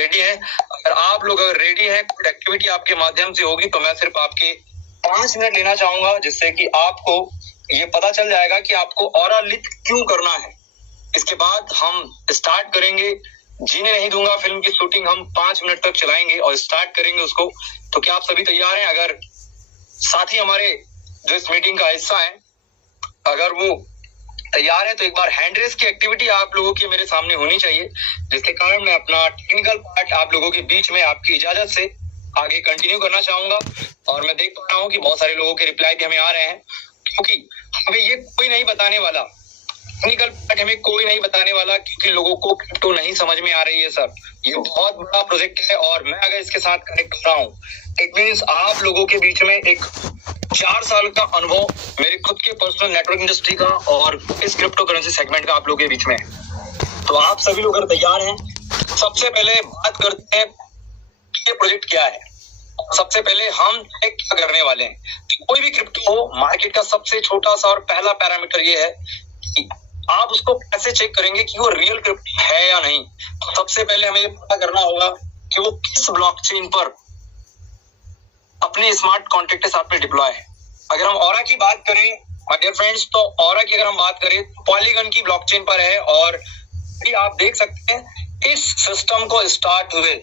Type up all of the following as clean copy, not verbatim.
Ready हैं। अगर ready हैं, कुछ एक्टिविटी आपके माध्यम से होगी तो मैं सिर्फ आपके 5 मिनट लेना चाहूंगा, जिससे कि आपको ये पता चल जाएगा कि आपको ऑरा लिथ क्यों करना है। इसके बाद हम स्टार्ट करेंगे। जीने नहीं दूंगा फिल्म की शूटिंग हम 5 मिनट तक चलाएंगे और स्टार्ट करेंगे उसको। तो क्या आप सभी तैयार हैं? अगर साथी हमारे जो इस मीटिंग का हिस्सा है, अगर वो तैयार है तो एक बार हैंड रेस की एक्टिविटी आप लोगों की मेरे सामने होनी चाहिए, जिसके कारण मैं अपना टेक्निकल पार्ट आप लोगों के बीच में आपकी इजाजत से आगे कंटिन्यू करना चाहूंगा। और मैं देख पा रहा हूँ कि बहुत सारे लोगों के रिप्लाई भी हमें आ रहे हैं, क्योंकि हमें ये कोई नहीं बताने वाला, टेक्निकल पार्ट हमें कोई नहीं बताने वाला, क्योंकि लोगों को क्रिप्टो नहीं समझ में आ रही है सर। ये बहुत बड़ा प्रोजेक्ट है और मैं अगर इसके साथ कनेक्ट कर रहा हूँ, इट मीन्स आप लोगों के बीच में एक 4 साल का अनुभव मेरे खुद के पर्सनल नेटवर्क इंडस्ट्री का और इस क्रिप्टो करेंसी सेगमेंट का आप लोगों के बीच में। तो आप सभी लोग अगर तैयार हैं, सबसे पहले बात करते हैं ये प्रोजेक्ट क्या है। सबसे पहले हम क्या करने वाले हैं। कोई भी क्रिप्टो हो, मार्केट का सबसे छोटा सा और पहला पैरामीटर ये है कि आप उसको कैसे चेक करेंगे कि वो रियल क्रिप्टो है या नहीं। तो सबसे पहले हमें ये पता करना होगा कि वो किस ब्लॉकचेन पर अपने स्मार्ट कॉन्ट्रैक्ट के साथ में डिप्लॉय है। अगर हम ऑरा की बात करें माय डियर फ्रेंड्स, तो ऑरा की अगर हम बात करें तो पॉलीगन की ब्लॉकचेन पर है। और आप देख सकते हैं इस सिस्टम को स्टार्ट हुए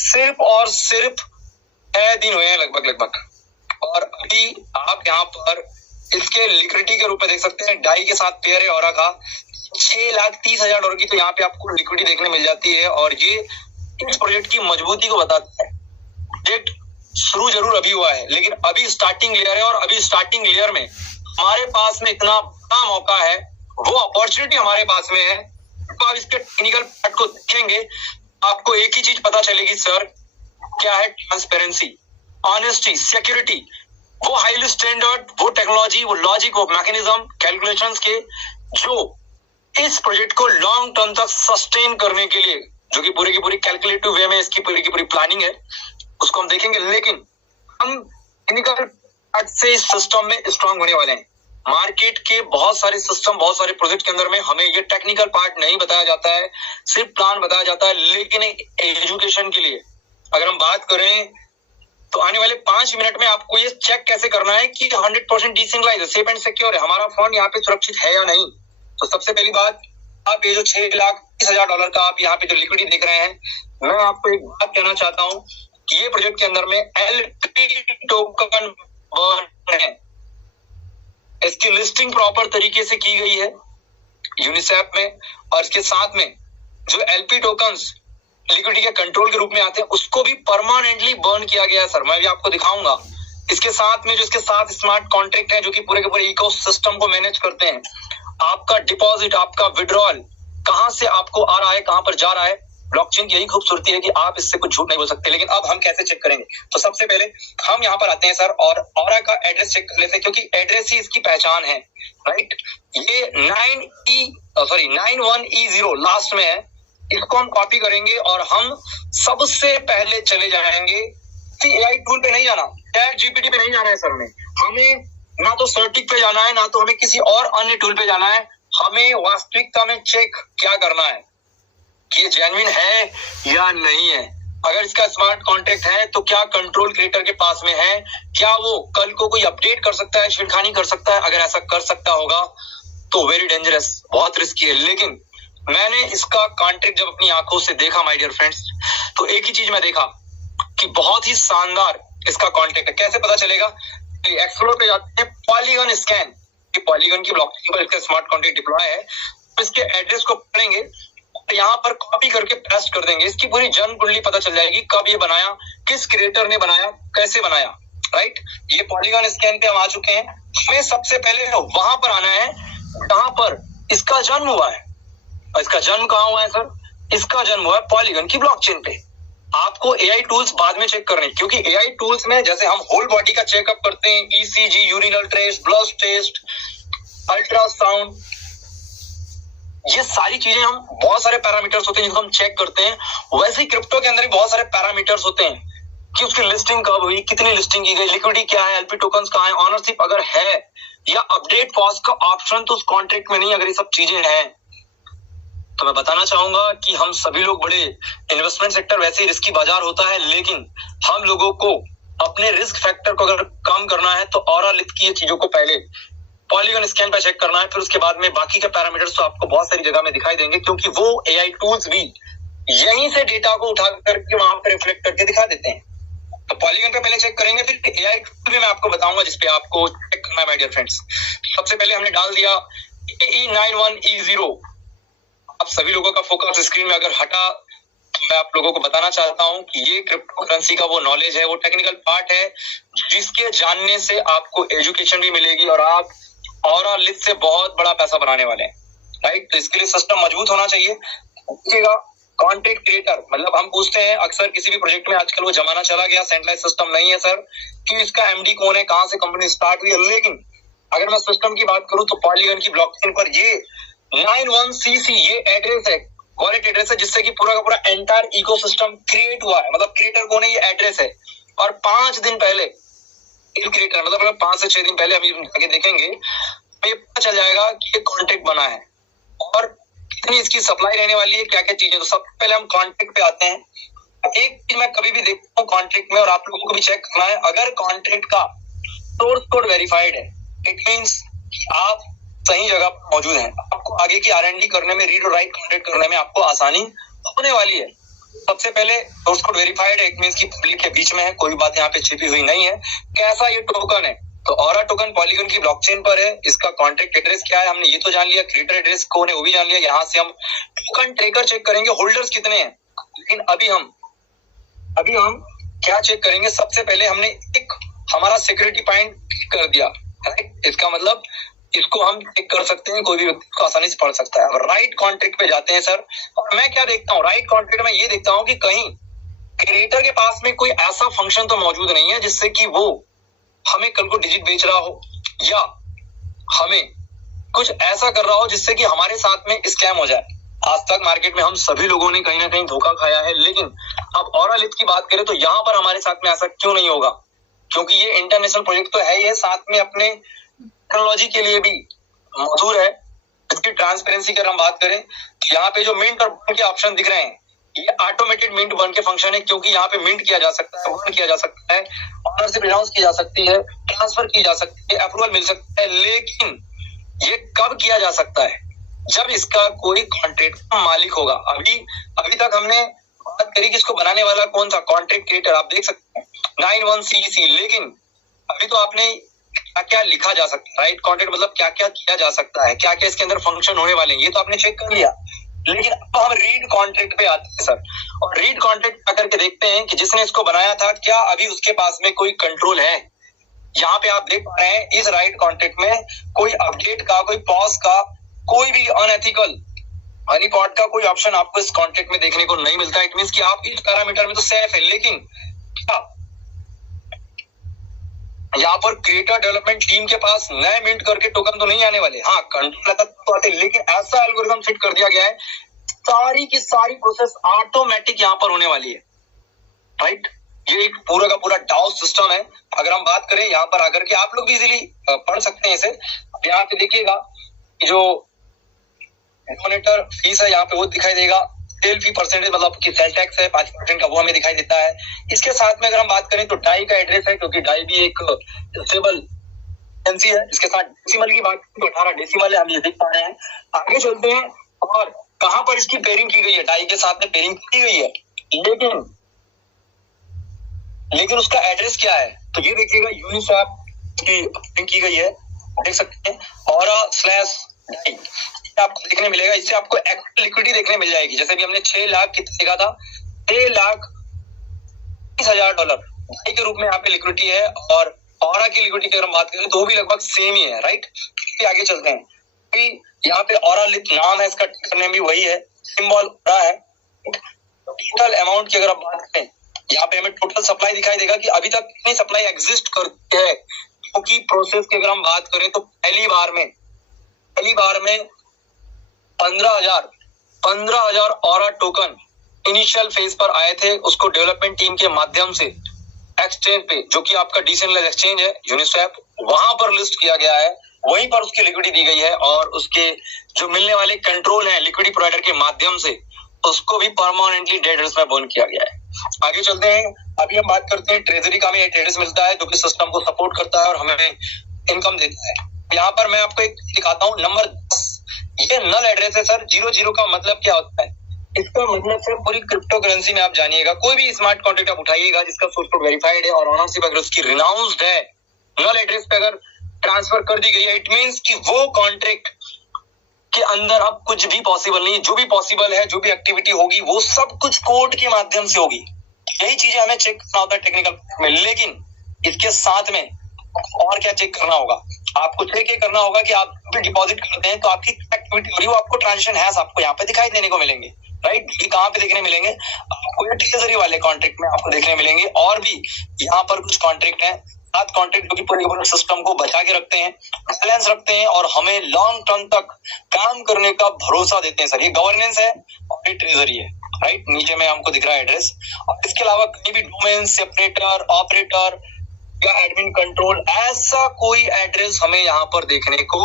सिर्फ और सिर्फ 6 दिन हुए हैं लगभग। और अभी आप यहाँ पर इसके लिक्विडिटी के रूप में देख सकते हैं, डाई के साथ पेयर है ऑरा का $6,30,000 की, तो यहाँ पे आपको लिक्विडिटी देखने मिल जाती है। और ये इस प्रोजेक्ट की मजबूती को बताता है। प्रोजेक्ट शुरू जरूर अभी हुआ है, लेकिन अभी स्टार्टिंग लेयर है, और अभी स्टार्टिंग लेयर में हमारे पास में इतना बड़ा मौका है, वो अपॉर्चुनिटी हमारे पास में है। तो आप इसके टेक्निकल पार्ट को देखेंगे, आपको एक ही चीज पता चलेगी सर, क्या है ट्रांसपेरेंसी, ऑनेस्टी, सिक्योरिटी, वो हाईली स्टैंडर्ड, वो टेक्नोलॉजी, वो लॉजिक, वो मैकेनिज्म, कैलकुलेशंस के जो इस प्रोजेक्ट को लॉन्ग टर्म तक सस्टेन करने के लिए, जो कि पूरी की पूरी कैलकुलेटिव वे में इसकी पूरी की पूरी प्लानिंग है, उसको हम देखेंगे। लेकिन हम टेक्निकल पार्ट से इस सिस्टम में स्ट्रांग होने वाले हैं। मार्केट के बहुत सारे सिस्टम, बहुत सारे प्रोजेक्ट के अंदर में हमें ये टेक्निकल पार्ट नहीं बताया जाता है, सिर्फ प्लान बताया जाता है। लेकिन एजुकेशन के लिए अगर हम बात करें तो आने वाले 5 मिनट में आपको ये चेक कैसे करना है कि 100% डिसेंट्रलाइज्ड, सेफ एंड सिक्योर है, हमारा फंड यहाँ पे सुरक्षित है या नहीं। तो सबसे पहली बात, आप ये जो $6,30,000 का आप यहाँ पे जो लिक्विडिटी देख रहे हैं, मैं आपको एक बात कहना चाहता हूँ कि ये प्रोजेक्ट के अंदर में LP टोकन बर्न है। इसकी लिस्टिंग प्रॉपर तरीके से की गई है यूनिसेफ में, और इसके साथ में जो LP टोकन्स लिक्विडिटी के कंट्रोल के रूप में आते हैं, उसको भी परमानेंटली बर्न किया गया है सर। मैं भी आपको दिखाऊंगा। इसके साथ में जो इसके साथ स्मार्ट कॉन्ट्रैक्ट है, जो कि पूरे के पूरे इकोसिस्टम को मैनेज करते हैं। आपका डिपॉजिट, आपका विड्रॉल कहां से आपको आ रहा है, कहां पर जा रहा है। ब्लॉकचेन की यही खूबसूरती है कि आप इससे कुछ झूठ नहीं बोल सकते। लेकिन अब हम कैसे चेक करेंगे? तो सबसे पहले हम यहाँ पर आते हैं सर, और ऑरा का एड्रेस चेक कर लेते हैं, क्योंकि एड्रेस ही इसकी पहचान है, राइट। ये 91E0 लास्ट में है। इसको हम कॉपी करेंगे और हम सबसे पहले चले जाएंगे कि AI टूल पे नहीं जाना, ChatGPT पे नहीं जाना है सर। हमें ना तो सर्टिक पे जाना है, ना तो हमें किसी और अन्य टूल पे जाना है। हमें वास्तविकता में चेक क्या करना है कि ये जेन्युइन है या नहीं है। अगर इसका स्मार्ट कॉन्ट्रैक्ट है तो क्या कंट्रोल क्रिएटर के पास में है, क्या वो कल को कोई अपडेट कर सकता है, छेड़खानी कर सकता है। अगर ऐसा कर सकता होगा तो वेरी डेंजरस, बहुत रिस्की है। लेकिन मैंने इसका कॉन्ट्रैक्ट जब अपनी आंखों से देखा माय डियर फ्रेंड्स, तो एक ही चीज मैं देखा कि बहुत ही शानदार इसका कॉन्ट्रैक्ट है। कैसे पता चलेगा? एक्सप्लोर पे जाते हैं, पॉलीगन स्कैन, कि पॉलीगन की ब्लॉकचेन पर इसका स्मार्ट कॉन्ट्रैक्ट डिप्लॉय है। तो इसके एड्रेस को पढ़ेंगे, यहाँ पर कॉपी करके पेस्ट कर देंगे। इसकी पूरी जन्म कुंडली पता चल जाएगी, कब ये बनाया, किस क्रिएटर ने बनाया, कैसे बनाया, राइट। ये पॉलीगन स्कैन पे हम आ चुके हैं। हमें सबसे पहले वहां पर आना है जहां पर इसका जन्म हुआ है। इसका जन्म कहाँ हुआ है सर? इसका जन्म हुआ है पॉलीगन की ब्लॉकचेन पे। आपको AI टूल्स बाद में चेक करने, क्योंकि AI टूल्स में जैसे हम होल बॉडी का चेकअप करते हैं, ECG, urinal test, blood test, ultrasound, ये सारी चीजें हम, बहुत सारे पैरामीटर्स होते हैं जिनको हम चेक करते हैं। वैसे ही क्रिप्टो के अंदर भी बहुत सारे पैरामीटर्स होते हैं कि उसकी लिस्टिंग कब हुई, कितनी लिस्टिंग की गई, लिक्विडिटी क्या है, LP टोकन्स कहाँ है, ऑनरशिप अगर है, या अपडेट पॉज का ऑप्शन तो उस कॉन्ट्रैक्ट में नहीं। अगर ये सब चीजें हैं तो मैं बताना चाहूंगा कि हम सभी लोग बड़े इन्वेस्टमेंट सेक्टर वैसे ही रिस्की बाजार होता है, लेकिन हम लोगों को अपने रिस्क फैक्टर को अगर कम करना है तो ऑरा लिथ की ये चीजों को पहले पॉलीगन स्कैन पे चेक करना है, फिर उसके बाद में बाकी के पैरामीटर्स तो आपको बहुत सारी जगह में दिखाई देंगे, क्योंकि वो एआई टूल्स भी यहीं से डेटा को उठा करके वहां पर रिफ्लेक्ट करके दिखा देते हैं। तो पॉलीगन पे पहले चेक करेंगे, फिर एआई टूल भी मैं आपको बताऊंगा जिसपे आपको चेक करना है माय डियर फ्रेंड्स। सबसे पहले हमने डाल दिया AE91E0। अब सभी लोगों का फोकस स्क्रीन में अगर हटा तो मैं आप लोगों को बताना चाहता हूं कि ये क्रिप्टो करेंसी का वो नॉलेज है, वो टेक्निकल पार्ट है जिसके जानने से आपको एजुकेशन भी मिलेगी और आप ऑरा लिथ से बहुत बड़ा पैसा बनाने वाले हैं, राइट। तो इसके लिए सिस्टम मजबूत होना चाहिए। देखिएगा, कॉन्टेंट क्रिएटर, मतलब हम पूछते हैं अक्सर किसी भी प्रोजेक्ट में, आजकल वो जमाना चला गया, सेंट्रलाइज सिस्टम नहीं है सर कि इसका एमडी कौन है, कहां से कंपनी स्टार्ट हुई है। लेकिन अगर मैं सिस्टम की बात करूं तो पॉलीगन की ब्लॉकचेन पर ये 91CC ये एड्रेस है, वॉलेट एड्रेस है, जिससे कि पूरा का पूरा एंटायर इकोसिस्टम क्रिएट हुआ है। मतलब क्रिएटर कौन है, ये एड्रेस है। और 5 दिन पहले क्रिएटर, मतलब 5 से 6 दिन पहले हम आगे देखेंगे, ये पता चल जाएगा कि ये कॉन्ट्रैक्ट बना है और कितनी इसकी सप्लाई रहने वाली है, क्या क्या चीजें। तो सबसे पहले हम कॉन्ट्रैक्ट पे आते हैं। एक चीज मैं कभी भी देखता हूँ कॉन्ट्रैक्ट में, और आप लोगों को भी चेक करना है, अगर कॉन्ट्रैक्ट का सोर्स कोड वेरीफाइड है, इट मींस आप सही जगह पर मौजूद हैं। आपको आगे की R&D करने में, रीड और राइट कॉन्ट्रैक्ट करने में आपको आसानी होने वाली है। सबसे पहले सोर्स कोड वेरीफाइड है, इट मींस की पब्लिक के बीच में है, कोई बात यहाँ पे छिपी हुई नहीं है। कैसा ये टोकन है, तो ऑरा टोकन पॉलीगन की ब्लॉकचेन पर है। इसका कॉन्ट्रैक्ट एड्रेस क्या है हमने ये तो जान लिया, क्रिएटर एड्रेस कौन है वो भी जान लिया। यहाँ से हम टोकन ट्रेकर चेक करेंगे, होल्डर्स कितने हैं। लेकिन अभी हम क्या चेक करेंगे, सबसे पहले हमने एक हमारा सिक्योरिटी पॉइंट कर दिया, राइट। इसका मतलब इसको हम चेक कर सकते हैं, कोई भी व्यक्ति को आसानी से पढ़ सकता है। अब राइट कॉन्ट्रैक्ट पे जाते हैं सर, और मैं क्या देखता हूँ राइट कॉन्ट्रैक्ट में, ये देखता हूँ कि कहीं क्रिएटर के पास में कोई ऐसा फंक्शन तो मौजूद नहीं है जिससे कि वो हमें कल को डिजिट बेच रहा हो या हमें कुछ ऐसा कर रहा हो जिससे कि हमारे साथ में स्कैम हो जाए। आज तक मार्केट में हम सभी लोगों ने कहीं ना कहीं धोखा खाया है, लेकिन अब ऑरा लिथ की बात करें तो यहाँ पर हमारे साथ में ऐसा क्यों नहीं होगा, क्योंकि ये इंटरनेशनल प्रोजेक्ट तो है ही है, साथ में अपने टेक्नोलॉजी के लिए भी मशहूर है। इसकी ट्रांसपेरेंसी की अगर हम बात करें तो यहाँ पे जो मिंट और बर्न के ऑप्शन दिख रहे हैं, ये ऑटोमेटेड मिंट बर्न के फंक्शन है, क्योंकि यहाँ पे मिंट किया जा सकता है, बर्न किया जा सकता है, ऑनरशिप रिनाउंस की जा सकती है, ट्रांसफर की जा सकती है, अप्रूवल मिल सकता है। लेकिन ये कब किया जा सकता है, जब इसका कोई कॉन्ट्रैक्ट का मालिक होगा। अभी तक हमने बात करी कि इसको बनाने वाला कौन सा, कॉन्ट्रैक्ट क्रिएटर, आप देख सकते हैं 91CC। लेकिन अभी तो आपने क्या क्या लिखा जा सकता है, राइट कॉन्ट्रैक्ट मतलब क्या क्या किया जा सकता है, क्या क्या इसके अंदर फंक्शन होने वाले हैं, ये तो आपने चेक कर लिया। लेकिन अब हम रीड कॉन्ट्रैक्ट पे आते हैं सर, और रीड कॉन्ट्रैक्ट आकर के देखते हैं कि जिसने इसको बनाया था क्या अभी उसके पास में कोई कंट्रोल है। यहाँ पे आप देख पा रहे हैं इस राइट कॉन्ट्रैक्ट में कोई अपडेट का, कोई पॉज का, कोई भी अनएथिकल हनीपॉट का कोई ऑप्शन आपको इस कॉन्ट्रैक्ट में देखने को नहीं मिलता। इट मींस कि आप इस पैरामीटर में तो सेफ है, लेकिन क्या यहाँ पर क्रिएटर डेवलपमेंट टीम के पास नए मिंट करके टोकन तो नहीं आने वाले। हाँ, कंट्रोल तो आते, लेकिन ऐसा एल्गोरिथम फिट कर दिया गया है, सारी की सारी प्रोसेस ऑटोमेटिक यहाँ पर होने वाली है, राइट। ये एक पूरा का पूरा डाउ सिस्टम है। अगर हम बात करें यहाँ पर आकर के, आप लोग भी इजीली पढ़ सकते हैं इसे। यहाँ पे देखिएगा जो डोनेटर फीस है यहाँ पे वो दिखाई देगा, सेल फी परसेंटेज मतलब कि सेल टैक्स है 5% का, वो हमें दिखाई देता है। इसके साथ में अगर हम बात करें तो डाई का एड्रेस है, क्योंकि डाई भी एक स्टेबल करेंसी है। इसके साथ डेसिमल की बात करें तो 18 डेसिमल है, हम ये देख पा रहे हैं। आगे चलते हैं, और कहां पर इसकी पेयरिंग की गई है, डाई के साथ में पेयरिंग की गई है, लेकिन उसका एड्रेस क्या है, तो ये देखिएगा यूनिस्वैप की पेयरिंग की गई है, देख सकते हैं, और/डाई आपको देखने मिलेगा। इससे आपको एक्टिव लिक्विडिटी देखने मिल जाएगी। जैसे भी हमने 6 लाख कितना देखा था, $6,20,000 डाई के रूप में यहाँ पे लिक्विडिटी है, और ऑरा की लिक्विडिटी की अगर हम बात करें तो वो भी लगभग सेम ही है, राइट। आगे चलते हैं, यहाँ पे ऑरा लिथ नाम है, इसका नेम भी वही है, सिंबल ऑरा है। टोटल अमाउंट की अगर आप बात करें, यहाँ पे हमें टोटल सप्लाई दिखाई देगा कि अभी तक कितनी सप्लाई एग्जिस्ट करती है, क्योंकि प्रोसेस की अगर हम बात करें तो पहली बार में 15,000 ऑरा टोकन इनिशियल फेज पर आए थे। उसको डेवलपमेंट टीम के माध्यम से एक्सचेंज पे, जो कि आपका डिसेंट्रलाइज्ड एक्सचेंज है यूनिस्वैप, वहां पर लिस्ट किया गया है। वहीं पर उसकी लिक्विडिटी दी गई है और उसके जो मिलने वाले कंट्रोल है लिक्विडिटी प्रोवाइडर के माध्यम से उसको भी परमानेंटली डेटर्स में बर्न किया गया है। आगे चलते हैं, अभी हम बात करते हैं ट्रेजरी का। हमें ट्रेडर्स मिलता है जो कि सिस्टम को सपोर्ट करता है और हमें इनकम देता है। यहाँ पर मैं आपको एक दिखाता हूँ, नंबर 10, ये नल एड्रेस है सर। 00 का मतलब क्या होता है? इसका मतलब सर पूरी क्रिप्टो करेंसी में आप जानिएगा, कोई भी स्मार्ट कॉन्ट्रैक्ट आप उठाइएगा जिसका सोर्स कोड वेरीफाइड है और ऑनरशिप अगर उसकी रिनाउंस्ड है, नल एड्रेस पे अगर ट्रांसफर कर दी गई है, इट मींस कि वो कॉन्ट्रैक्ट के अंदर अब कुछ भी पॉसिबल नहीं। जो भी पॉसिबल है, जो भी एक्टिविटी होगी, वो सब कुछ कोड के माध्यम से होगी। यही चीजें हमें चेक करना होता है टेक्निकल में। लेकिन इसके साथ में और क्या चेक करना होगा? आपको चेक ये करना होगा कि आप भी डिपॉजिट करते हैं तो आपकी एक्टिविटी हो रही है, वो आपको ट्रांजेक्शन हैश आपको यहाँ पे दिखाई देने को मिलेंगे, राइट। ये कहाँ पे देखने मिलेंगे? आपको ये ट्रेजरी वाले कॉन्ट्रैक्ट में आपको देखने मिलेंगे। और भी यहाँ पर कुछ कॉन्ट्रैक्ट हैं, 7 कॉन्ट्रैक्ट जो कि पूरे सिस्टम को बचा के रखते हैं, बैलेंस रखते हैं और हमें लॉन्ग टर्म तक काम करने का भरोसा देते हैं सर। ये गवर्नेंस है और ये ट्रेजरी है, राइट। नीचे में हमको दिख रहा है एड्रेस। और इसके अलावा कहीं भी डोमेन, सेपरेटर, ऑपरेटर या एडमिन कंट्रोल, ऐसा कोई एड्रेस हमें यहाँ पर देखने को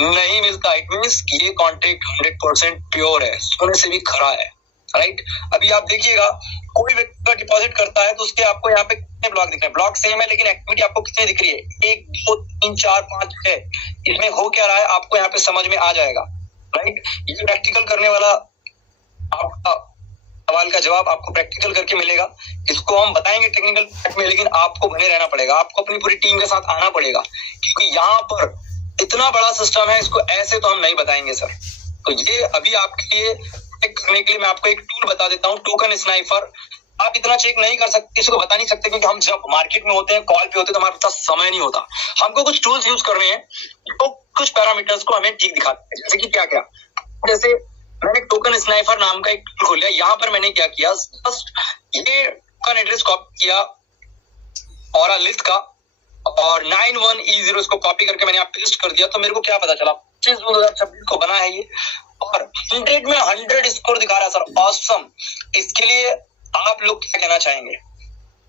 नहीं मिलता। इट मींस कि ये कॉन्ट्रैक्ट 100% प्योर है, सोने से भी खरा है, राइट। अभी आप देखिएगा, कोई व्यक्ति डिपॉजिट करता है तो उसके आपको यहाँ पे कितने ब्लॉक दिख रहे हैं? ब्लॉक सेम है लेकिन एक्टिविटी आपको कितनी दिख रही है? 1 2 3 4 5 6। इसमें हो क्या रहा है आपको यहाँ पे समझ में आ जाएगा, राइट। ये प्रैक्टिकल करने वाला आपका सवाल का जवाब आपको प्रैक्टिकल करके मिलेगा। इसको हम बताएंगे टेक्निकल पार्ट में, लेकिन आपको बने रहना पड़ेगा, आपको अपनी पूरी टीम के साथ आना पड़ेगा, क्योंकि यहाँ पर इतना बड़ा सिस्टम है, इसको ऐसे तो हम नहीं बताएंगे सर। तो ये अभी आपके लिए चेक करने के लिए मैं आपको एक टूल बता देता हूँ, टोकन स्नाइपर। आप इतना चेक नहीं कर सकते, इसको बता नहीं सकते, क्योंकि हम जब मार्केट में होते हैं, कॉल पे होते हैं, तो हमारे पास समय नहीं होता। हमको कुछ टूल्स यूज करने हैं तो कुछ पैरामीटर्स को हमें ठीक दिखाते हैं। जैसे कि क्या क्या, जैसे मैंने टोकन स्नाइपर नाम का एक टूल खोल लिया। यहाँ पर मैंने क्या किया, जस्ट ये टोकन एड्रेस कॉपी किया और लिस्ट का, और 91E0 इसको कॉपी करके मैंने यहाँ पेस्ट कर दिया। तो मेरे को क्या पता चला, 25/2026 को बना है ये और 100 में 100 स्कोर दिखा रहा है सर। ऑसम। इसके लिए आप लोग क्या कहना चाहेंगे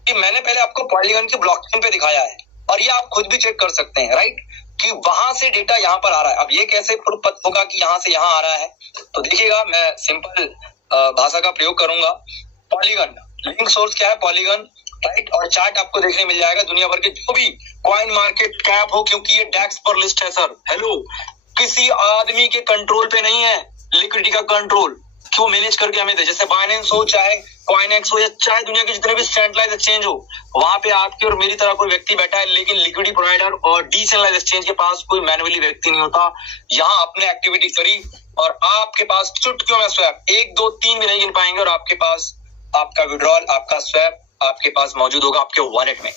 कि मैंने पहले आपको पॉलीगन की ब्लॉकचेन पे दिखाया है और ये आप खुद भी चेक कर सकते हैं, राइट, कि वहां से डेटा यहाँ पर आ रहा है। अब ये कैसे प्रूफ होगा कि यहाँ से यहाँ आ रहा है? तो देखिएगा, मैं सिंपल भाषा का प्रयोग करूंगा। पॉलीगन लिंक सोर्स क्या है? Polygon, right. और चार्ट आपको देखने मिल जाएगा दुनिया भर के जो भी कॉइन मार्केट कैप हो, क्योंकि ये डेक्स पर लिस्ट है सर। हेलो, किसी आदमी के कंट्रोल पे नहीं है लिक्विडिटी का कंट्रोल, क्यों मैनेज करके हमें दे। जैसे बाइनेंस हो, चाहे कॉइनएक्स हो, या चाहे दुनिया के जितने भी सेंट्रलाइज एक्सचेंज हो, वहां पे आपके और मेरी तरह कोई व्यक्ति बैठा है, लेकिन लिक्विडिटी प्रोवाइडर और डिसेंट्रलाइज एक्सचेंज के पास कोई मैनुअली व्यक्ति नहीं होता। यहाँ अपने एक्टिविटी करी और आपके पास चुटकियों में स्वैप 1 2 3 भी नहीं गिन पाएंगे और आपके पास आपका विड्रॉल, आपका स्वैप आपके पास मौजूद होगा आपके वॉलेट में।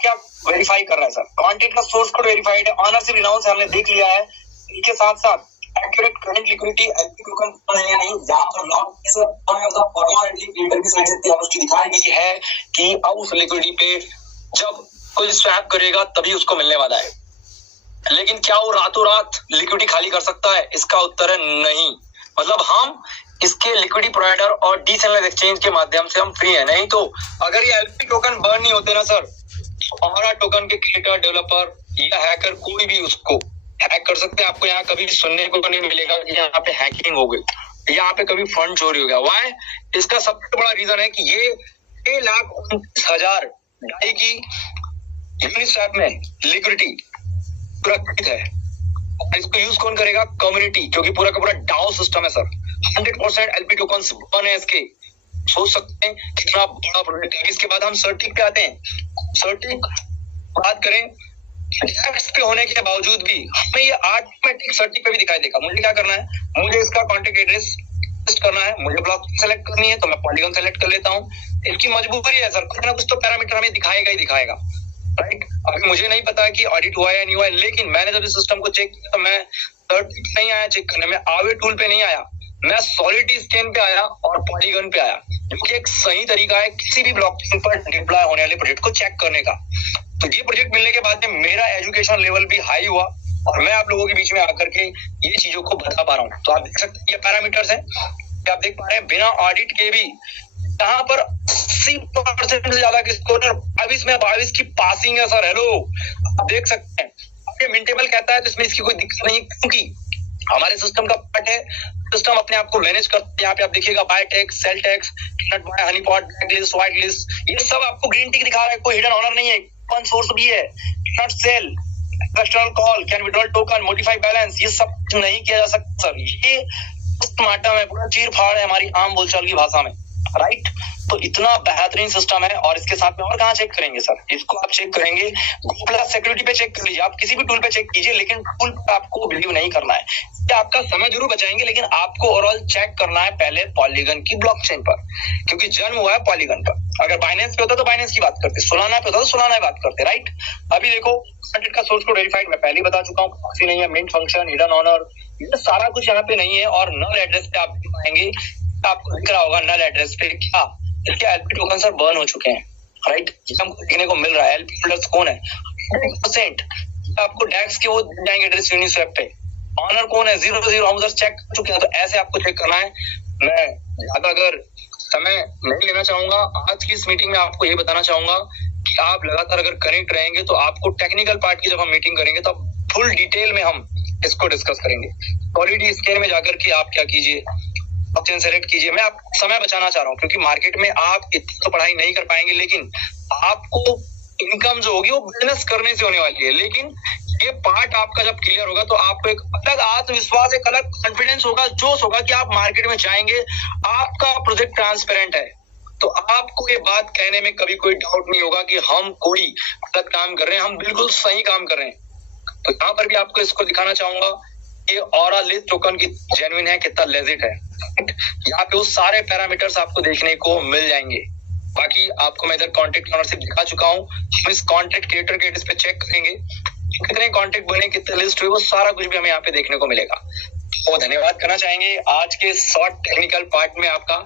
क्या वेरीफाई कर रहा है सर? कॉन्ट्रैक्ट का सोर्स कोड वेरीफाइड है, ऑनरशिप रिनाउंस हमने देख लिया है। इसके साथ साथ accurate current liquidity LP token है या नहीं, जहां पर लॉन्ग सर परमानेंटली क्रिएटर की साइड से त्याग उसकी दिखाई गई है कि अब उस लिक्विडिटी पे जब कोई स्वैप करेगा तभी उसको मिलने वाला है। लेकिन क्या वो रातों रात लिक्विडिटी खाली कर सकता है? इसका उत्तर है नहीं। मतलब हम इसके लिक्विडिटी प्रोवाइडर और डिसेंट्रलाइज्ड एक्सचेंज के माध्यम से हम फ्री है। नहीं तो अगर ये एलपी टोकन बर्न नहीं होते ना सर, औरा टोकन के क्रिएटर, डेवलपर या हैकर कोई भी उसको हैक कर सकते हैं। आपको यहाँ कभी सुनने को नहीं मिलेगा कि यहाँ पे हैकिंग हो गई, यहाँ पे कभी फंड चोरी हो गया। वाई? इसका सबसे बड़ा रीजन है कि ये 6,29,000 डाई की यूनिस्वैप में लिक्विडिटी सुरक्षित है। इसको यूज कौन करेगा? कम्युनिटी, क्योंकि पूरा का पूरा डाओ सिस्टम है सर। 100% एलपी टोकन्स बर्न है इसके। सोच सकते हैं कितना बड़ा प्रोजेक्ट है। इसके बाद हम सर्टिक पे आते हैं। सर्टिक बात करें, डेक्स पे होने के बावजूद भी हमें ये ऑटोमेटिक सर्टिक पे भी दिखाई देगा। मुझे क्या करना है? मुझे इसका कॉन्टेक्ट एड्रेस लिस्ट करना है, मुझे ब्लॉक सेलेक्ट करनी है, तो मैं पॉलीगन सेलेक्ट कर लेता हूँ। इसकी मजबूरी है सर, कुछ ना कुछ तो पैरामीटर हमें दिखाएगा ही दिखाएगा, राइट। अभी मुझे नहीं पता कि ऑडिट हुआ है या नहीं हुआ है, लेकिन मैंने जब इस सिस्टम को चेक किया तो मैं सर्टिक नहीं आया चेक करने में, आवे टूल पे नहीं आया, मैं सॉलिडिटी स्कैन पे आया और पॉलीगन पे आया, जो कि एक सही तरीका है किसी भी ब्लॉकचेन पर डिप्लॉय होने वाले प्रोजेक्ट को चेक करने का। तो ये प्रोजेक्ट मिलने के बाद में मेरा एजुकेशन लेवल भी हाई हुआ और मैं आप लोगों के बीच में आकर के ये चीजों को बता पा रहा हूँ। तो आप देख सकते हैं ये पैरामीटर्स हैं, आप देख पा रहे हैं बिना ऑडिट के भी यहाँ पर 80% से ज्यादा की स्कोर 22 में 22 की पासिंग है सर। हेलो, आप देख सकते हैं ये मिंटेबल कहता है तो इसमें इसकी कोई दिक्कत नहीं, क्योंकि हमारे सिस्टम का पार्ट है। सिस्टम अपने आप को मैनेज करते हैं। यहाँ पे आप देखिएगा buy tax, sell tax, not buy, honey pot, black list, white list, ये सब आपको ग्रीन टिक दिखा रहा है, कोई हिडन ऑनर नहीं है, ओपन सोर्स भी है, not sell, external call, can withdrawal token, modify balance, ये सब नहीं किया जा सकता सर। ये टमाटर है, पूरा चीर फाड़ है हमारी आम बोलचाल की भाषा में, राइट। तो इतना बेहतरीन सिस्टम है। और इसके साथ में और कहाँ चेक करेंगे सर, इसको आप चेक करेंगे प्लस सिक्योरिटी पे चेक कर लीजिए, आप किसी भी टूल पे चेक कीजिए, लेकिन टूल पे आपको बिलीव नहीं करना है। आपका समय जरूर बचाएंगे, लेकिन आपको ओवरऑल चेक करना है पहले पॉलीगन की ब्लॉकचेन पर, क्योंकि जन्म हुआ है पॉलीगन पर। अगर बाइनेंस पे होता तो बाइनेंस की बात करते, सोलाना पे होता तो सोलाना की बात करते, राइट। अभी देखो कंटेंट का सोर्स को वेरीफाइड मैं पहले ही बता चुका हूँ, नहीं है, मिंट फंक्शन, हिडन ऑनर, ये सारा कुछ यहाँ पे नहीं है। और नल एड्रेस पे आप पाएंगे, आपको दिख रहा होगा नल एड्रेस पे क्या इसके एलपी टोकन सर बर्न हो चुके हैं, राइट। हमको देखने को मिल रहा है एलपी होल्डर्स कौन है, 100%। आपको डेक्स के वो जाएंगे एड्रेस यूनिस्वैप पे, ऑनर कौन है 00, हम उधर चेक कर चुके हैं। तो ऐसे आपको चेक करना है। मैं ज्यादा अगर समय नहीं लेना चाहूंगा, आज की इस मीटिंग में आपको ये बताना चाहूंगा कि आप लगातार अगर कनेक्ट रहेंगे तो आपको टेक्निकल पार्ट की जब हम मीटिंग करेंगे तो फुल डिटेल में हम इसको डिस्कस करेंगे। क्वालिटी स्केल में जाकर के आप क्या कीजिए, ऑप्शन सेलेक्ट कीजिए। मैं आप समय बचाना चाह रहा हूँ, क्योंकि मार्केट में आप इतना तो पढ़ाई नहीं कर पाएंगे, लेकिन आपको इनकम जो होगी वो बिजनेस करने से होने वाली है। लेकिन ये पार्ट आपका जब क्लियर होगा तो आपको एक अलग आत्मविश्वास, एक अलग कॉन्फिडेंस होगा, जोश होगा कि आप मार्केट में जाएंगे, आपका प्रोजेक्ट ट्रांसपेरेंट है, तो आपको ये बात कहने में कभी कोई डाउट नहीं होगा कि हम कोई गलत काम कर रहे हैं, हम बिल्कुल सही काम कर रहे हैं। तो यहाँ पर भी आपको इसको दिखाना चाहूंगा कि ऑरा लिस्ट टोकन की जेन्युइन है, कितना लेजिट है। यहाँ पे वो सारे पैरामीटर्स आपको देखने को मिल जाएंगे। बाकी आपको मैं इधर कॉन्टेक्ट ओनरशिप दिखा चुका हूँ। हम इस कॉन्टेक्ट क्रिएटर के इस पे चेक करेंगे, कितने कॉन्टेक्ट बने, कितने लिस्ट हुए, वो सारा कुछ भी हमें यहाँ पे देखने को मिलेगा। तो धन्यवाद करना चाहेंगे आज के शॉर्ट टेक्निकल पार्ट में आपका।